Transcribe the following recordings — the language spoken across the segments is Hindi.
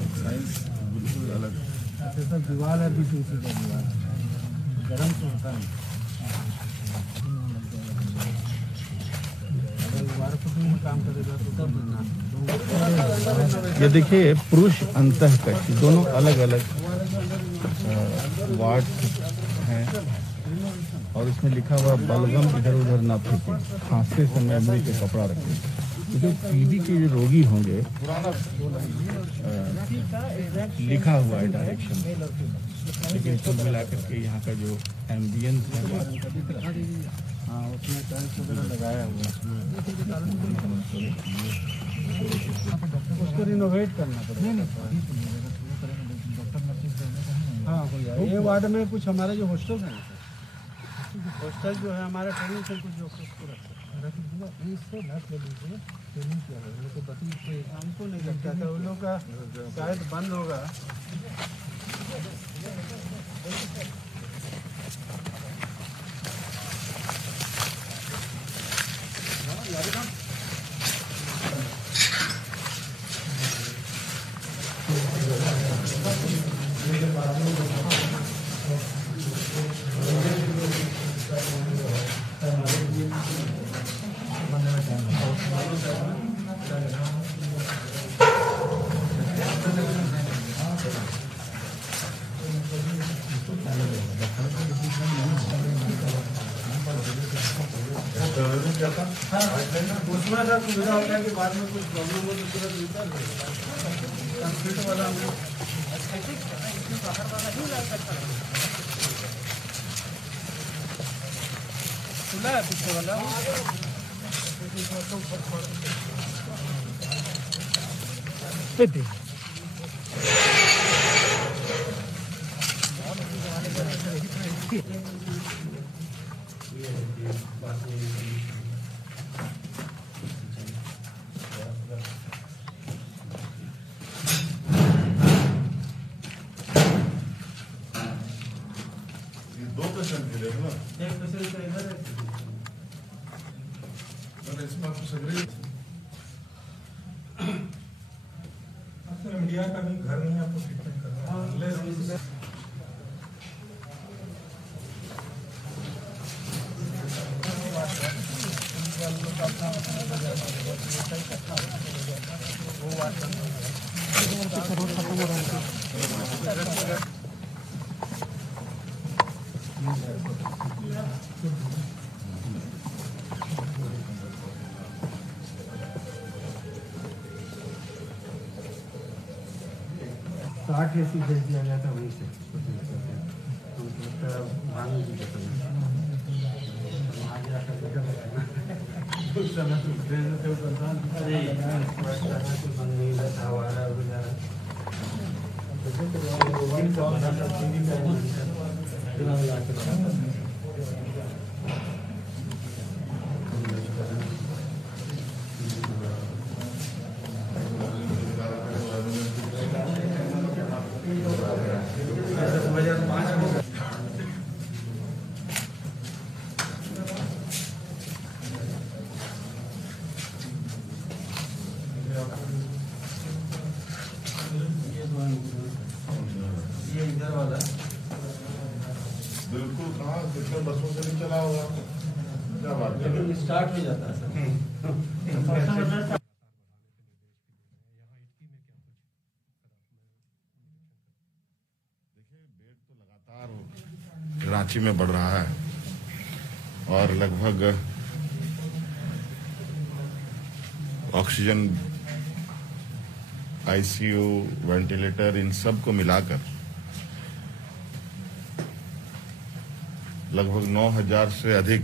साइज बिल्कुल अलग। ऐसे सब दीवार है, बीच उसी का दीवार है, गर्म तो होता नहीं। अगर दीवार को भी काम करेगा तो तब ये देखिए पुरुष अंतःकशी दोनों अलग अलग वार्ड हैं और इसमें लिखा हुआ बलगम इधर उधर ना फेंके, खांसते समय मुंह पे कपड़ा रखें। तो जो टीबी के जो रोगी होंगे लिखा हुआ है डायरेक्शन, लेकिन कुल मिलाकर के यहाँ का जो एम्बियंस है हाँ उसमें टाइल्स वगैरह लगाया हुआ है, उसको रिनोवेट करना पड़ेगा। हाँ हो जाएगा। ये वार्ड में कुछ हमारे जो हॉस्टल हैं, हॉस्टल जो है हमारा ट्रेनिंग से कुछ उसको हमको नहीं लगता था उन लोग का शायद बंद होगा। उसमें सर सुविधा होता है कि बाद में कुछ प्रॉब्लम हो तो तुरंत मिलता है कंप्लीट वाला खुला है पीछे वाला। दो पेशेंट थे ना, एक पेशेंट का इधर है, इसमें आपको सगरे इंडिया का भी घर नहीं आपको ट्रीटमेंट करना है। साठ ऐसी भेज दिया गया था वहीं से उस समय तो ट्रेन थे ये इधर वाला बिल्कुल कहाँ कितने बसों से नहीं चला होगा, क्या बात है। लेकिन स्टार्ट हो जाता है सर। बेड तो लगातार रांची में बढ़ रहा है और लगभग ऑक्सीजन, आईसीयू, वेंटिलेटर इन सब को मिलाकर लगभग 9,000 से अधिक,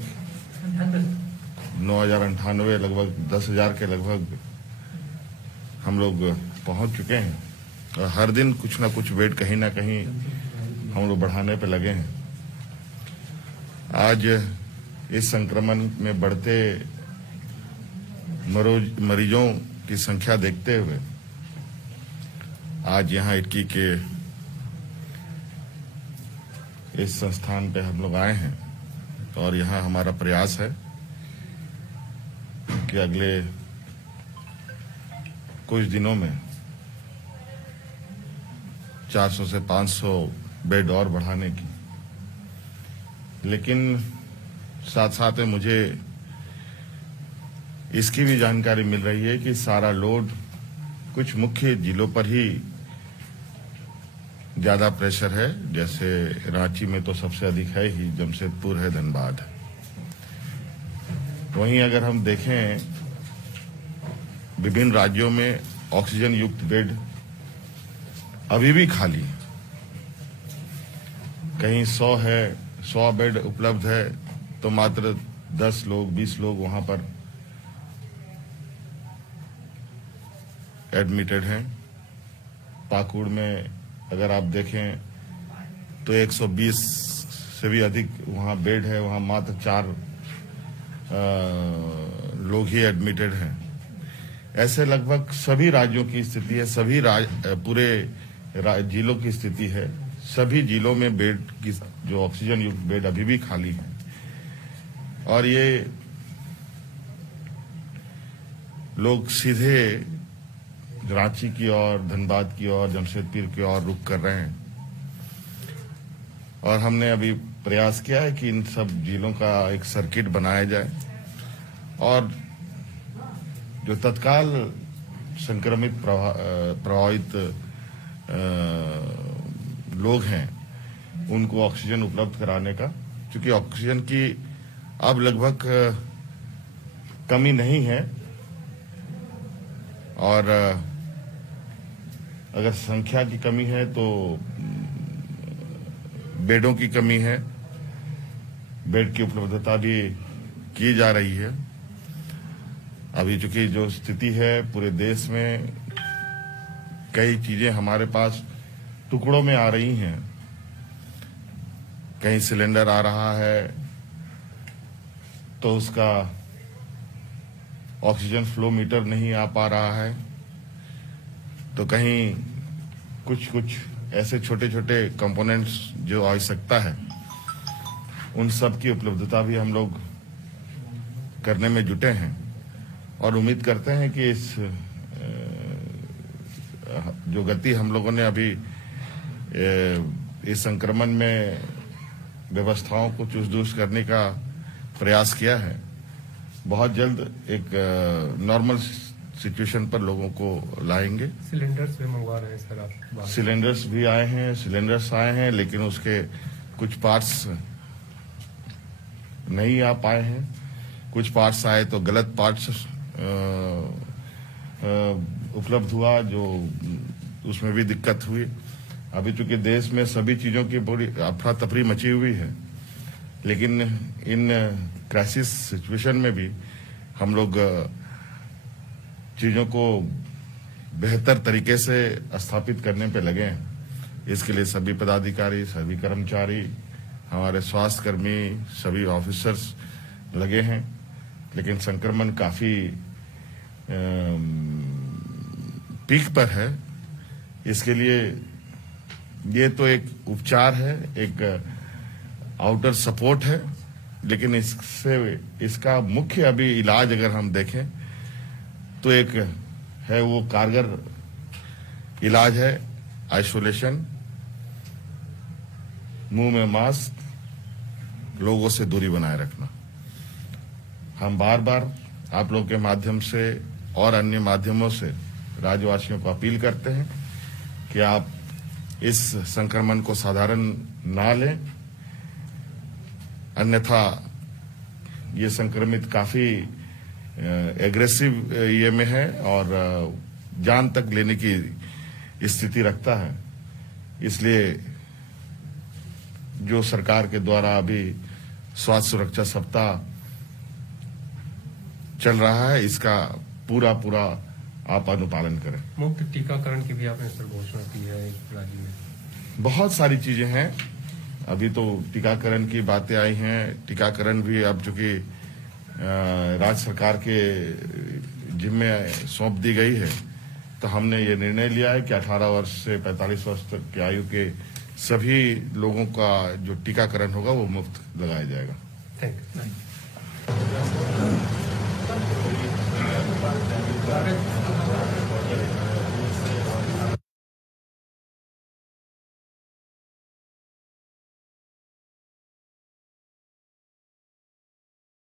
9,098, लगभग 10,000 के लगभग हम लोग पहुंच चुके हैं और हर दिन कुछ ना कुछ बेड कहीं ना कहीं हम लोग बढ़ाने पे लगे हैं। आज इस संक्रमण में बढ़ते मरीजों की संख्या देखते हुए आज यहाँ इटकी के इस संस्थान पे हम लोग आए हैं और यहाँ हमारा प्रयास है कि अगले कुछ दिनों में 400 से 500 बेड और बढ़ाने की। लेकिन साथ साथ में मुझे इसकी भी जानकारी मिल रही है कि सारा लोड कुछ मुख्य जिलों पर ही ज्यादा प्रेशर है। जैसे रांची में तो सबसे अधिक है ही, जमशेदपुर है, धनबाद है। वहीं अगर हम देखें विभिन्न राज्यों में ऑक्सीजन युक्त बेड अभी भी खाली है। कहीं 100 है, 100 बेड उपलब्ध है तो मात्र 10 लोग 20 लोग वहां पर एडमिटेड हैं। पाकुड़ में अगर आप देखें तो 120 से भी अधिक वहां बेड है, वहां मात्र 4 लोग ही एडमिटेड हैं। ऐसे लगभग सभी राज्यों की स्थिति है, सभी पूरे जिलों की स्थिति है। सभी जिलों में बेड की जो ऑक्सीजन युक्त बेड अभी भी खाली है। और ये लोग सीधे रांची की ओर, धनबाद की ओर, जमशेदपुर की ओर रुख कर रहे हैं। और हमने अभी प्रयास किया है कि इन सब जिलों का एक सर्किट बनाया जाए और जो तत्काल संक्रमित प्रभावित लोग हैं उनको ऑक्सीजन उपलब्ध कराने का, क्योंकि ऑक्सीजन की अब लगभग कमी नहीं है। और अगर संख्या की कमी है तो बेडों की कमी है। बेड की उपलब्धता भी की जा रही है। अभी चूंकि जो स्थिति है पूरे देश में, कई चीजें हमारे पास टुकड़ों में आ रही हैं। कहीं सिलेंडर आ रहा है तो उसका ऑक्सीजन फ्लो मीटर नहीं आ पा रहा है, तो कहीं कुछ ऐसे छोटे छोटे कंपोनेंट्स जो आवश्यकता है उन सब की उपलब्धता भी हम लोग करने में जुटे हैं। और उम्मीद करते हैं कि इस जो गति हम लोगों ने अभी इस संक्रमण में व्यवस्थाओं को चुस्त दुरुस्त करने का प्रयास किया है, बहुत जल्द एक नॉर्मल सिचुएशन पर लोगों को लाएंगे। सिलेंडर्स भी मंगवा रहे हैं सर आप? सिलेंडर्स भी आए हैं, लेकिन उसके कुछ पार्ट्स नहीं आ पाए हैं। कुछ पार्ट्स आए तो गलत पार्ट्स उपलब्ध हुआ, जो उसमें भी दिक्कत हुई। अभी चूंकि देश में सभी चीजों की बड़ी अफरा तफरी मची हुई है, लेकिन इन क्राइसिस सिचुएशन में भी हम लोग चीजों को बेहतर तरीके से स्थापित करने पे लगे हैं। इसके लिए सभी पदाधिकारी, सभी कर्मचारी, हमारे स्वास्थ्य कर्मी, सभी ऑफिसर्स लगे हैं। लेकिन संक्रमण काफी पीक पर है। इसके लिए ये तो एक उपचार है, एक आउटर सपोर्ट है, लेकिन इसका मुख्य अभी इलाज अगर हम देखें तो एक है, वो कारगर इलाज है आइसोलेशन, मुंह में मास्क, लोगों से दूरी बनाए रखना। हम बार बार आप लोगों के माध्यम से और अन्य माध्यमों से राज्यवासियों को अपील करते हैं कि आप इस संक्रमण को साधारण ना लें, अन्यथा ये संक्रमित काफी एग्रेसिव ये में है और जान तक लेने की स्थिति रखता है। इसलिए जो सरकार के द्वारा अभी स्वास्थ्य सुरक्षा सप्ताह चल रहा है, इसका पूरा आप अनुपालन करें। मुफ्त टीकाकरण की भी आपने सर घोषणा की है राज्य में। बहुत सारी चीजें हैं। अभी तो टीकाकरण की बातें आई हैं। टीकाकरण भी अब चूंकि राज्य सरकार के जिम्मे सौंप दी गई है, तो हमने ये निर्णय लिया है कि 18 वर्ष से 45 वर्ष तक की आयु के सभी लोगों का जो टीकाकरण होगा वो मुफ्त लगाया जाएगा। Thank you.